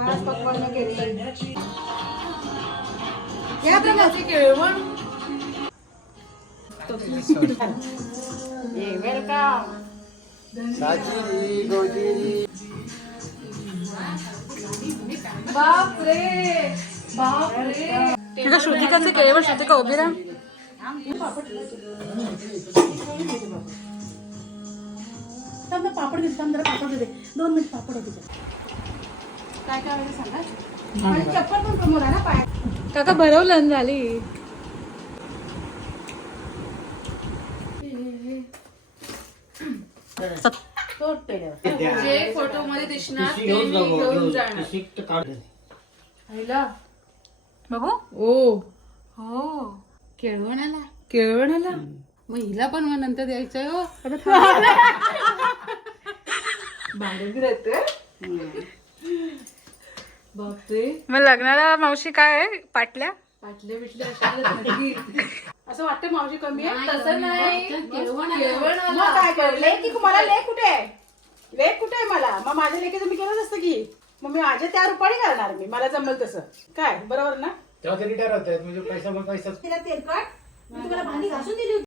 पाच पक्वान केली. या प्रकारची केळवण. वेलकम. साजिरी गोजिरी. बापरे बापरे. तुझ्या श्रुतिकाचे केळवण. श्रुतिका उभी राहा. पापड घेते जरा. पापड देते 2 मिनिट. पापड होते काय काय वेळेला सांगा. आणि चप्पल पण समोर आहे ना पाय. काका भरवलं झाली. जे फोटो मध्ये दिसणार ते मी घेऊन जाणार. बघू. ओ हो केळवणाला. केळवणाला. मग हिला पण मग नंतर द्यायचंय. हो बापरे. मग लग्नाला मावशी काय आहे? पाटल्या पाटले बिटले असं वाटतं मावशी कमी आहे. तसं नाही. काय कर लेख की मला लेख कुठे आहे. लेख कुठे आहे मला. मग माझ्या लेखी तुम्ही केलंच असतं की. मग मी माझ्या त्या रुपाने करणार. मी मला जमल तसं. काय बरोबर ना. तेव्हा ते रिटायर होत आहेत म्हणजे पैसा तिला तेलकट मी तुम्हाला भांडी घासून दिली होती.